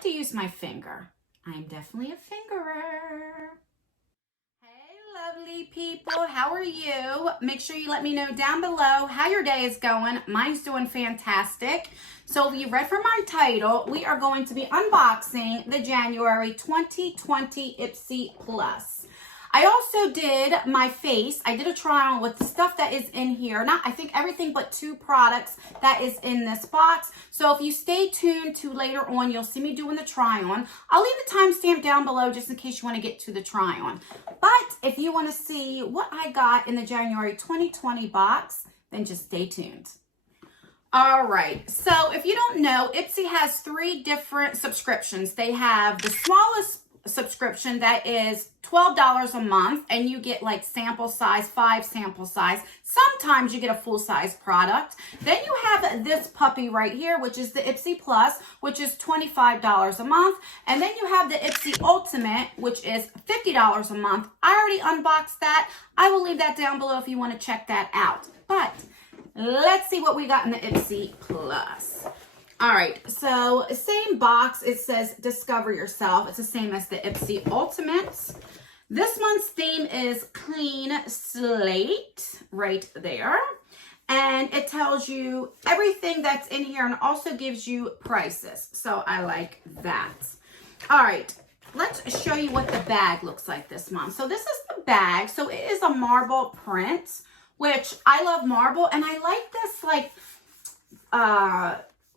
like to use my finger. I'm definitely a fingerer. Hey, lovely people. How are you? Make sure you let me know down below how your day is going. Mine's doing fantastic. So if you read from our title, we are going to be unboxing the January 2020 Ipsy Plus. I also did my face. I did a try on with the stuff that is in here. I think everything but 2 products that is in this box. So if you stay tuned to later on, you'll see me doing the try on. I'll leave the timestamp down below just in case you want to get to the try on. But if you want to see what I got in the January 2020 box, then just stay tuned. All right, so if you don't know, Ipsy has 3 different subscriptions. They have the smallest subscription that is $12 a month, and you get like sample size, 5 sample size. Sometimes you get a full size product. Then you have this puppy right here, which is the Ipsy Plus, which is $25 a month. And then you have the Ipsy Ultimate, which is $50 a month. I already unboxed that. I will leave that down below if you want to check that out. But let's see what we got in the Ipsy Plus. All right, so same box. It says Discover Yourself. It's the same as the Ipsy Ultimate. This month's theme is Clean Slate right there. And it tells you everything that's in here and also gives you prices. So I like that. All right, let's show you what the bag looks like this month. So this is the bag. So it is a marble print, which I love marble. And I like this like,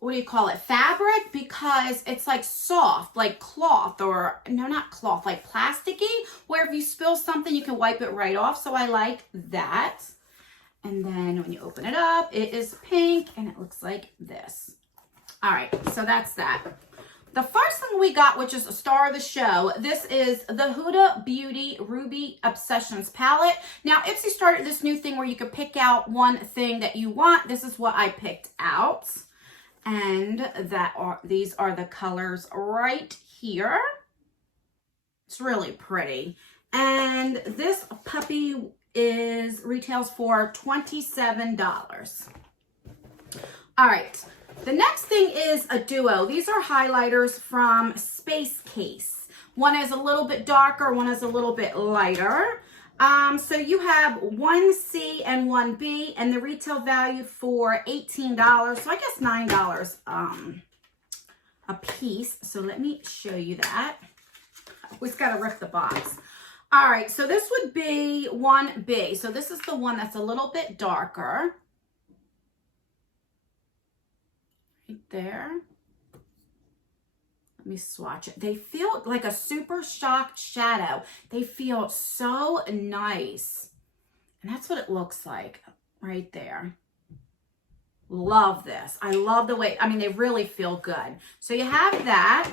what do you call it, fabric, because it's like soft, like cloth, or no, not cloth, like plasticky, where if you spill something, you can wipe it right off. So I like that. And then when you open it up, it is pink and it looks like this. All right, so that's that. The first thing we got, which is a star of the show, this is the Huda Beauty Ruby Obsessions palette. Now, Ipsy started this new thing where you could pick out one thing that you want. This is what I picked out. And these are the colors right here. It's really pretty. And this puppy retails for $27. All right. The next thing is a duo. These are highlighters from Space Case. One is a little bit darker, one is a little bit lighter. So you have 1C and 1B, and the retail value for $18. So I guess $9 a piece. So let me show you that. We just got to rip the box. All right, so this would be 1B. So this is the one that's a little bit darker. Right there. Let me swatch it. They feel like a super shocked shadow. They feel so nice. And that's what it looks like right there. Love this. I love the way, I mean, they really feel good. So you have that.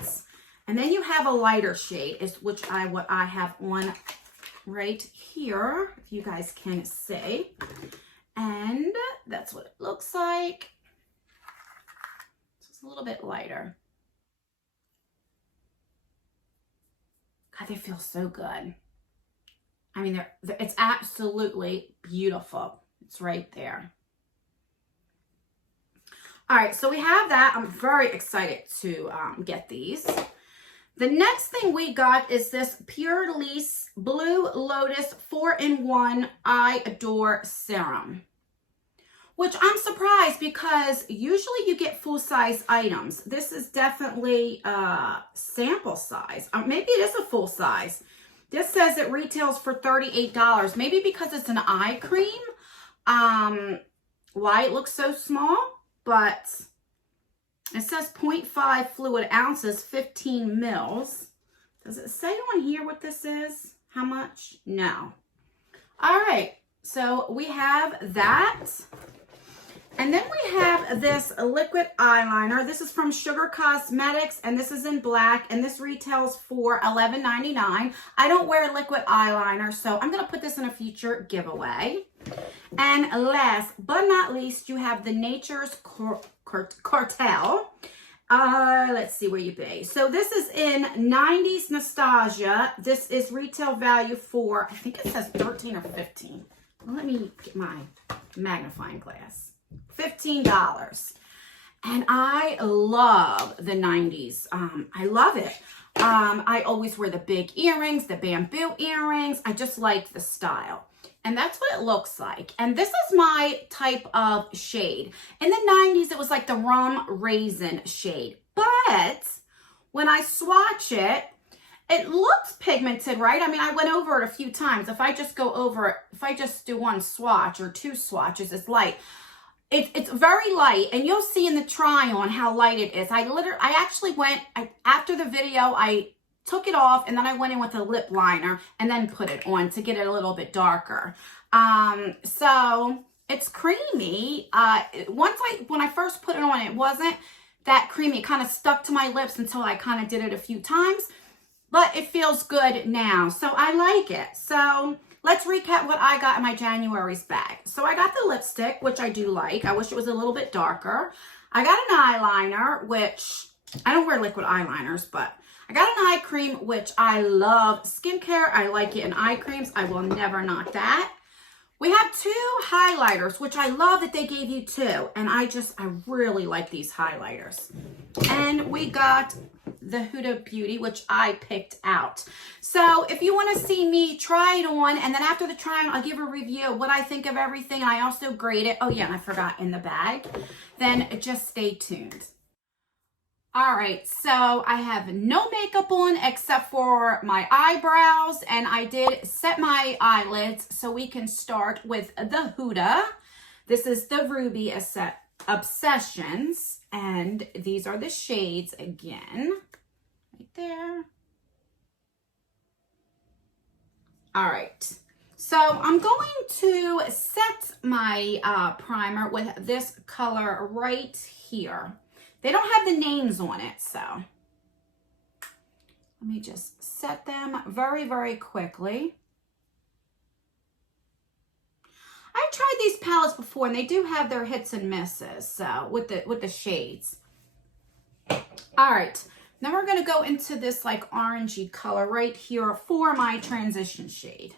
And then you have a lighter shade, which what I have on right here, if you guys can see. And that's what it looks like. So it's a little bit lighter. God, they feel so good. I mean, it's absolutely beautiful. It's right there. All right, so we have that. I'm very excited to get these. The next thing we got is this Pure Lease Blue Lotus 4-in-1 I Adore Serum, which I'm surprised because usually you get full-size items. This is definitely sample size. Maybe it is a full size. This says it retails for $38. Maybe because it's an eye cream, why it looks so small, but it says 0.5 fluid ounces, 15 mils. Does it say on here what this is? How much? No. All right, so we have that. And then we have this liquid eyeliner. This is from Sugar Cosmetics, and this is in black, and this retails for $11.99. I don't wear liquid eyeliner, so I'm going to put this in a future giveaway. And last but not least, you have the Nature's Cartel. Let's see where you be. So this is in 90s Nostalgia. This is retail value for, I think it says 13 or 15. Well, let me get my magnifying glass. $15. And I love the 90s. I love it. I always wear the big earrings, the bamboo earrings. I just like the style. And that's what it looks like. And this is my type of shade. In the 90s, it was like the rum raisin shade. But when I swatch it, it looks pigmented, right? I mean, I went over it a few times. If I just go over it, if I just do one swatch or two swatches, it's light. It's very light, and you'll see in the try on how light it is. I actually went, after the video, I took it off, and then I went in with a lip liner and then put it on to get it a little bit darker. So it's creamy. When I first put it on, it wasn't that creamy. It kind of stuck to my lips until I kind of did it a few times, but it feels good now. So I like it. So let's recap what I got in my January's bag. So I got the lipstick, which I do like. I wish it was a little bit darker. I got an eyeliner, which I don't wear liquid eyeliners, but I got an eye cream, which I love. Skincare, I like it in eye creams. I will never knock that. We have two highlighters, which I love that they gave you two. And I really like these highlighters. And we got the Huda Beauty, which I picked out. So if you want to see me try it on, and then after the try on, I'll give a review of what I think of everything. I also grade it. Oh yeah, and I forgot in the bag. Then just stay tuned. All right, so I have no makeup on except for my eyebrows, and I did set my eyelids, so we can start with the Huda. This is the Ruby Obsessions, and these are the shades again, right there. All right, so I'm going to set my primer with this color right here. They don't have the names on it, so let me just set them very, very quickly. I tried these palettes before, and they do have their hits and misses, so with the shades. All right, now we're gonna go into this like orangey color right here for my transition shade.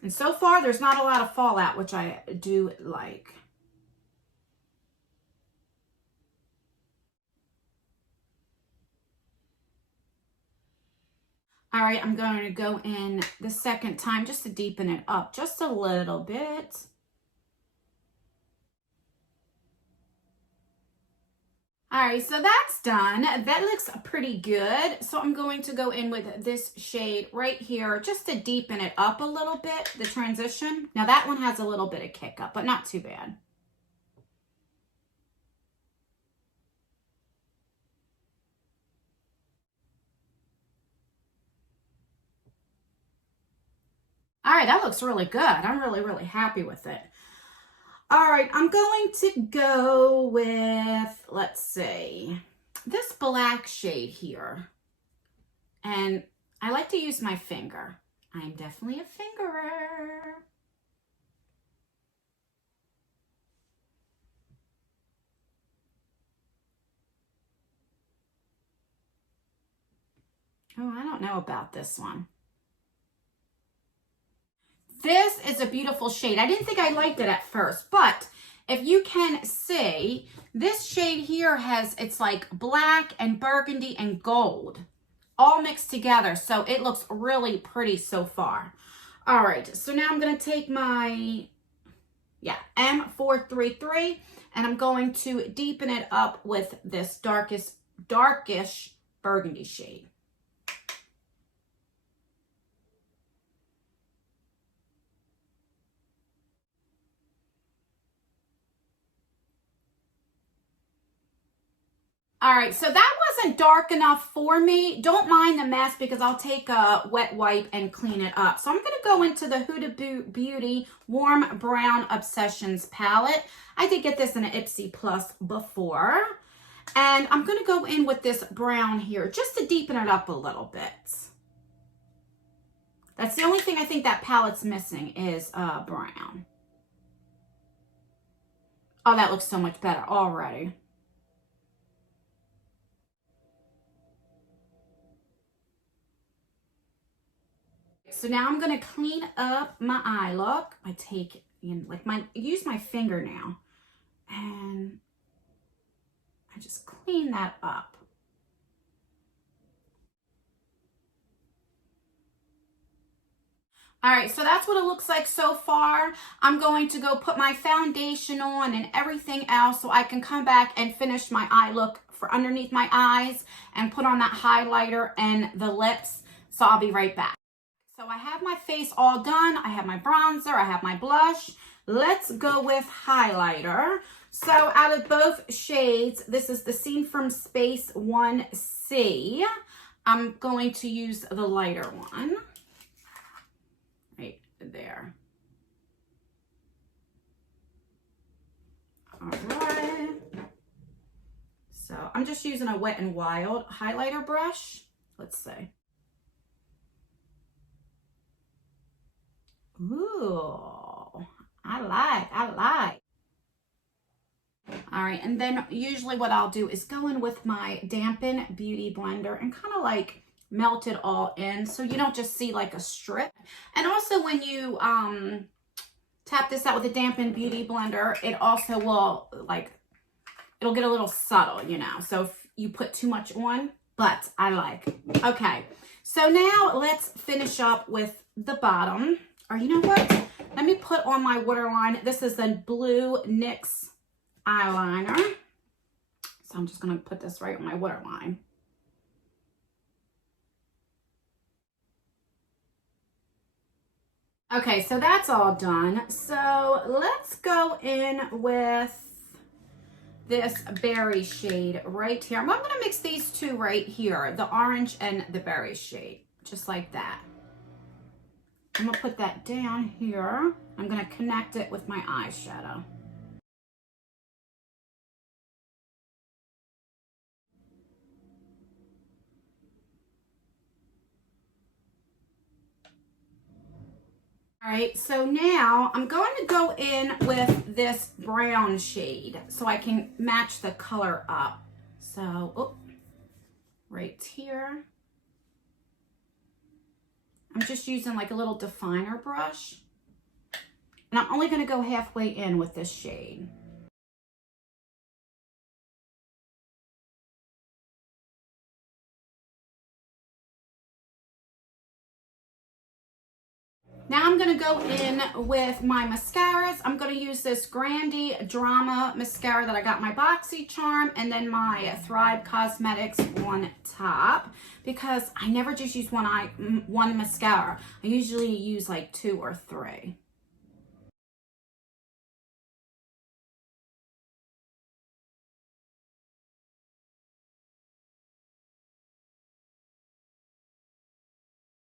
And so far, there's not a lot of fallout, which I do like. All right, I'm going to go in the second time just to deepen it up just a little bit. All right, so that's done. That looks pretty good. So I'm going to go in with this shade right here just to deepen it up a little bit, the transition. Now that one has a little bit of kick up, but not too bad. All right, that looks really good. I'm really, really happy with it. All right, I'm going to go with, let's see, this black shade here. And I like to use my finger. I'm definitely a fingerer. Oh, I don't know about this one. This is a beautiful shade. I didn't think I liked it at first, but if you can see, this shade here it's like black and burgundy and gold all mixed together. So it looks really pretty so far. All right, so now I'm going to take my, M433, and I'm going to deepen it up with this darkish burgundy shade. All right, so that wasn't dark enough for me. Don't mind the mess because I'll take a wet wipe and clean it up. So I'm going to go into the Huda Beauty Warm Brown Obsessions palette. I did get this in an Ipsy Plus before. And I'm going to go in with this brown here just to deepen it up a little bit. That's the only thing I think that palette's missing is brown. Oh, that looks so much better already. So now I'm going to clean up my eye look. I take in use my finger now And I just clean that up. All right, so that's what it looks like so far. I'm going to go put my foundation on and everything else so I can come back and finish my eye look for underneath my eyes and put on that highlighter and the lips. So I'll be right back. So I have my face all done. I have my bronzer, I have my blush. Let's go with highlighter. So out of both shades, this is the Scene from Space 1C. I'm going to use the lighter one. Right there. All right. So I'm just using a Wet n Wild highlighter brush. Let's see. Ooh, I like. All right, and then usually what I'll do is go in with my Dampen Beauty Blender and kind of like melt it all in so you don't just see like a strip. And also when you tap this out with a Dampen Beauty Blender, it also will like, it'll get a little subtle, you know, so if you put too much on, but I like. Okay, so now let's finish up with the bottom. Or you know what? Let me put on my waterline. This is the blue NYX eyeliner. So I'm just going to put this right on my waterline. Okay, so that's all done. So let's go in with this berry shade right here. I'm going to mix these two right here, the orange and the berry shade, just like that. I'm going to put that down here. I'm going to connect it with my eyeshadow. All right, so now I'm going to go in with this brown shade so I can match the color up. So, right here. I'm just using like a little definer brush. And I'm only going to go halfway in with this shade. Now I'm going to go in with my mascaras. I'm going to use this Grandi Drama mascara that I got my BOXYCHARM and then my Thrive Cosmetics on top because I never just use one mascara. I usually use like 2 or 3.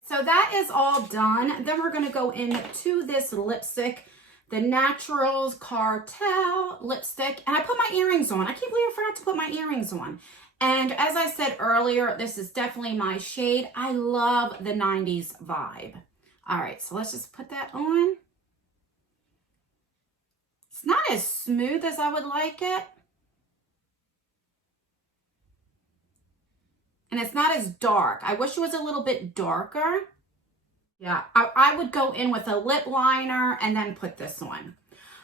So that is all done. Then we're going to go into this lipstick, the Naturals Cartel lipstick. And I put my earrings on. I can't believe I forgot to put my earrings on. And as I said earlier, this is definitely my shade. I love the 90s vibe. All right, so let's just put that on. It's not as smooth as I would like it. And it's not as dark. I wish it was a little bit darker. Yeah, I would go in with a lip liner and then put this on.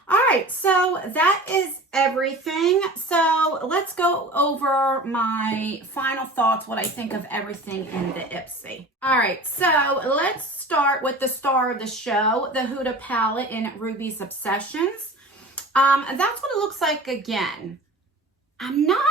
All right, so that is everything. So let's go over my final thoughts, what I think of everything in the Ipsy. All right, so let's start with the star of the show, the Huda palette in Ruby's Obsessions. That's what it looks like again. I'm not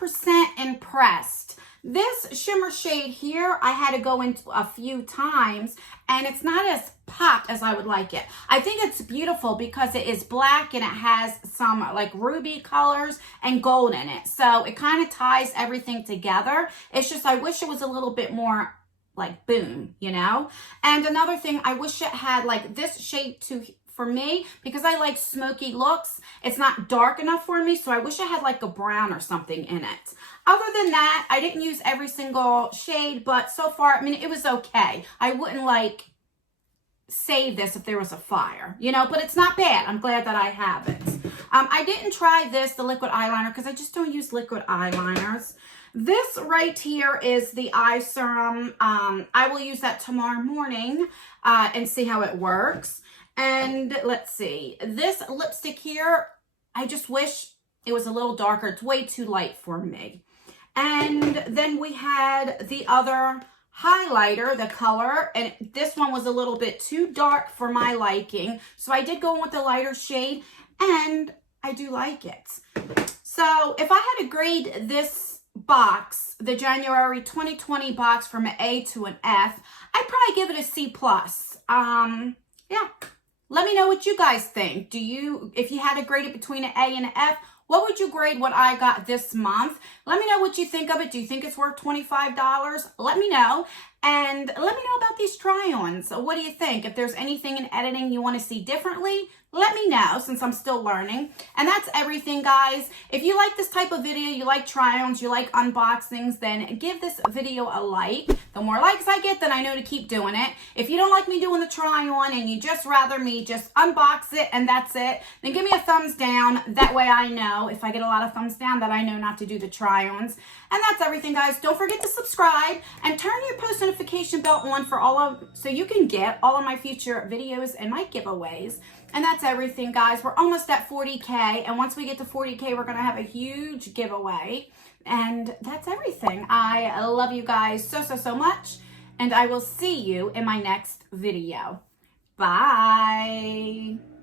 100% impressed. This shimmer shade here, I had to go into a few times and it's not as popped as I would like it. I think it's beautiful because it is black and it has some like ruby colors and gold in it. So it kind of ties everything together. It's just, I wish it was a little bit more like boom, you know? And another thing, I wish it had like this shade too, for me, because I like smoky looks. It's not dark enough for me, so I wish I had like a brown or something in it. Other than that, I didn't use every single shade, but so far, I mean, it was okay. I wouldn't like save this if there was a fire, you know, but it's not bad. I'm glad that I have it. I didn't try this, the liquid eyeliner, because I just don't use liquid eyeliners. This right here is the eye serum. I will use that tomorrow morning and see how it works. And let's see, this lipstick here, I just wish it was a little darker. It's way too light for me. And then we had the other highlighter, the color, and this one was a little bit too dark for my liking. So I did go in with the lighter shade, and I do like it. So if I had to grade this box, the January 2020 box, from an A to an F, I'd probably give it a C+. Yeah. Let me know what you guys think. If you had to grade it between an A and an F, what would you grade what I got this month? Let me know what you think of it. Do you think it's worth $25? Let me know. And let me know about these try-ons. What do you think? If there's anything in editing you want to see differently, let me know, since I'm still learning. And that's everything, guys. If you like this type of video, you like try-ons, you like unboxings, then give this video a like. The more likes I get, then I know to keep doing it. If you don't like me doing the try-on and you just rather me just unbox it and that's it, then give me a thumbs down. That way I know, if I get a lot of thumbs down, that I know not to do the try-ons. And that's everything, guys. Don't forget to subscribe and turn your post notification bell on so you can get all of my future videos and my giveaways. And that's everything, guys. We're almost at 40K, and once we get to 40K, we're going to have a huge giveaway. And that's everything. I love you guys so much, and I will see you in my next video. Bye.